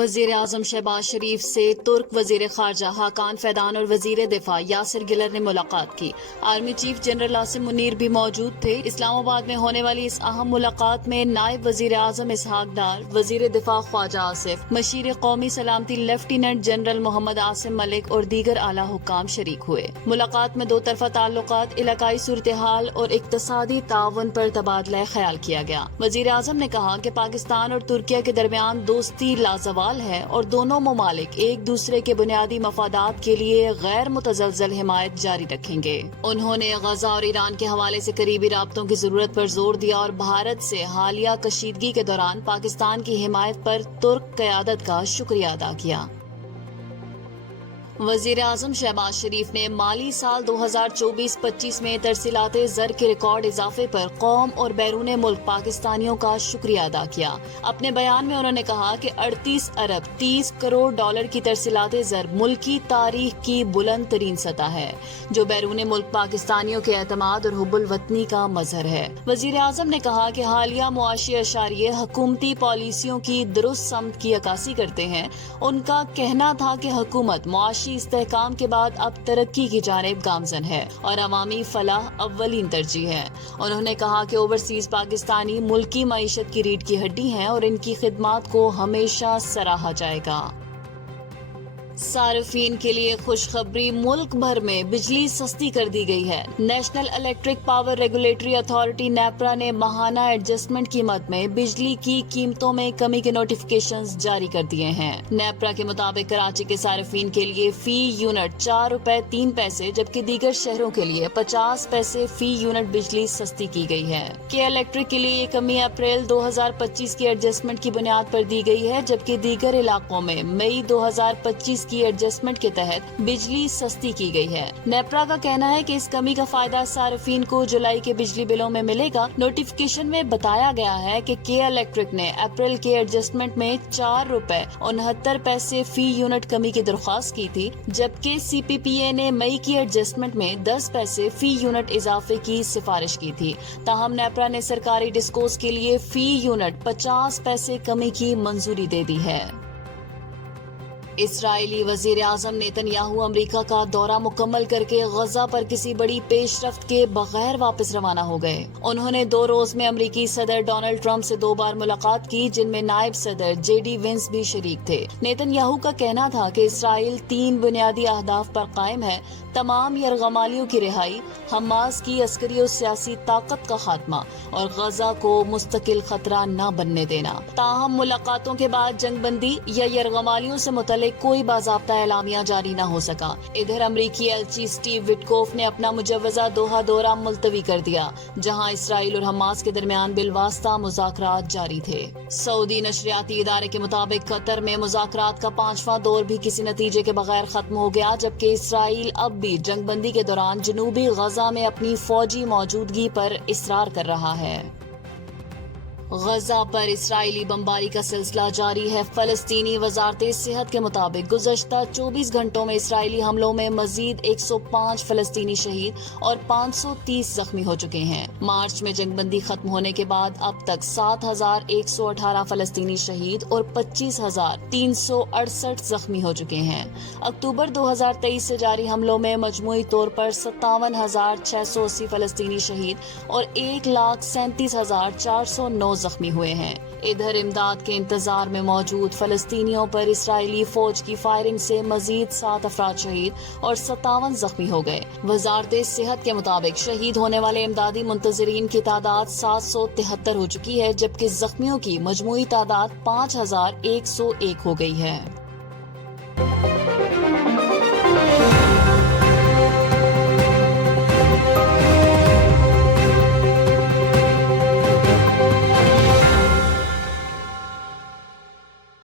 وزیر اعظم شہباز شریف سے ترک وزیر خارجہ حاکان فیدان اور وزیر دفاع یاسر گلر نے ملاقات کی۔ Army chief general Asim Munir بھی موجود تھے۔ اسلام آباد میں ہونے والی اس اہم ملاقات میں نائب وزیر اعظم اسحاق ڈار، وزیر دفاع خواجہ آصف، مشیر قومی سلامتی لیفٹیننٹ جنرل محمد عاصم ملک اور دیگر اعلیٰ حکام شریک ہوئے۔ ملاقات میں دو طرفہ تعلقات، علاقائی صورتحال اور اقتصادی تعاون پر تبادلہ خیال کیا گیا۔ وزیر اعظم نے کہا کہ پاکستان اور ترکیہ کے درمیان دوستی لازوال ہے اور دونوں ممالک ایک دوسرے کے بنیادی مفادات کے لیے غیر متزلزل حمایت جاری رکھیں گے۔ انہوں نے غزہ اور ایران کے حوالے سے قریبی رابطوں کی ضرورت پر زور دیا اور بھارت سے حالیہ کشیدگی کے دوران پاکستان کی حمایت پر ترک قیادت کا شکریہ ادا کیا۔ وزیر اعظم شہباز شریف نے مالی سال 2024-25 میں ترسیلات زر کے ریکارڈ اضافے پر قوم اور بیرون ملک پاکستانیوں کا شکریہ ادا کیا۔ اپنے بیان میں انہوں نے کہا کہ 38 ارب 30 کروڑ ڈالر کی ترسیلات زر ملکی تاریخ کی بلند ترین سطح ہے، جو بیرون ملک پاکستانیوں کے اعتماد اور حب الوطنی کا مظہر ہے۔ وزیر اعظم نے کہا کہ حالیہ معاشی اشاریے حکومتی پالیسیوں کی درست سمت کی عکاسی کرتے ہیں۔ ان کا کہنا تھا کہ حکومت معاشی استحکام کے بعد اب ترقی کی جانب گامزن ہے اور عوامی فلاح اولین ترجیح ہے۔ انہوں نے کہا کہ اوورسیز پاکستانی ملکی معیشت کی ریڑھ کی ہڈی ہیں اور ان کی خدمات کو ہمیشہ سراہا جائے گا۔ صارفین کے لیے خوشخبری، ملک بھر میں بجلی سستی کر دی گئی ہے۔ National electric power regulatory authority NEPRA نے ماہانہ ایڈجسٹمنٹ قیمت میں بجلی کی قیمتوں میں کمی کے نوٹیفکیشنز جاری کر دیے ہیں۔ نیپرا کے مطابق کراچی کے صارفین کے لیے فی یونٹ 4 روپے 3 پیسے جبکہ دیگر شہروں کے لیے 50 پیسے فی یونٹ بجلی سستی کی گئی ہے۔ کے الیکٹرک کے لیے یہ کمی اپریل 2025 کی ایڈجسٹمنٹ کی بنیاد پر دی گئی ہے، جبکہ دیگر علاقوں میں مئی 2025 کی ایڈجسٹمنٹ کے تحت بجلی سستی کی گئی ہے۔ نیپرا کا کہنا ہے کہ اس کمی کا فائدہ صارفین کو جولائی کے بجلی بلوں میں ملے گا۔ نوٹیفکیشن میں بتایا گیا ہے کہ کے الیکٹرک نے اپریل کے ایڈجسٹمنٹ میں 4 روپے 69 پیسے فی یونٹ کمی کی درخواست کی تھی، جبکہ سی پی پی اے نے مئی کی ایڈجسٹمنٹ میں 10 پیسے فی یونٹ اضافے کی سفارش کی تھی۔ تاہم نیپرا نے سرکاری ڈسکوز کے لیے فی یونٹ 50 پیسے کمی کی منظوری دے دی ہے۔ اسرائیلی وزیر اعظم نیتن یاہو امریکہ کا دورہ مکمل کر کے غزہ پر کسی بڑی پیش رفت کے بغیر واپس روانہ ہو گئے۔ انہوں نے 2 روز میں امریکی صدر ڈونلڈ ٹرمپ سے 2 بار ملاقات کی، جن میں نائب صدر جے ڈی وینس بھی شریک تھے۔ نیتن یاہو کا کہنا تھا کہ اسرائیل 3 بنیادی اہداف پر قائم ہے: تمام یرغمالیوں کی رہائی، حماس کی عسکری اور سیاسی طاقت کا خاتمہ اور غزہ کو مستقل خطرہ نہ بننے دینا۔ تاہم ملاقاتوں کے بعد جنگ بندی یا یرغمالیوں سے متعلق کوئی باضابطہ اعلامیہ جاری نہ ہو سکا۔ ادھر امریکی ایلچی سٹیو وٹکوف نے اپنا مجوزہ دوحہ دورہ ملتوی کر دیا، جہاں اسرائیل اور حماس کے درمیان بالواسطہ مذاکرات جاری تھے۔ سعودی نشریاتی ادارے کے مطابق قطر میں مذاکرات کا 5واں دور بھی کسی نتیجے کے بغیر ختم ہو گیا، جبکہ اسرائیل اب بھی جنگ بندی کے دوران جنوبی غزہ میں اپنی فوجی موجودگی پر اصرار کر رہا ہے۔ غزہ پر اسرائیلی بمباری کا سلسلہ جاری ہے۔ فلسطینی وزارت صحت کے مطابق گزشتہ 24 گھنٹوں میں اسرائیلی حملوں میں مزید 105 فلسطینی شہید اور 530 زخمی ہو چکے ہیں۔ مارچ میں جنگ بندی ختم ہونے کے بعد اب تک 7118 فلسطینی شہید اور 25368 زخمی ہو چکے ہیں۔ اکتوبر 2023 سے جاری حملوں میں مجموعی طور پر 57,680 فلسطینی شہید اور 1,37,409 زخمی ہوئے ہیں۔ ادھر امداد کے انتظار میں موجود فلسطینیوں پر اسرائیلی فوج کی فائرنگ سے مزید 7 افراد شہید اور 57 زخمی ہو گئے۔ وزارت صحت کے مطابق شہید ہونے والے امدادی منتظرین کی تعداد 773 ہو چکی ہے، جبکہ زخمیوں کی مجموعی تعداد 5101 ہو گئی ہے۔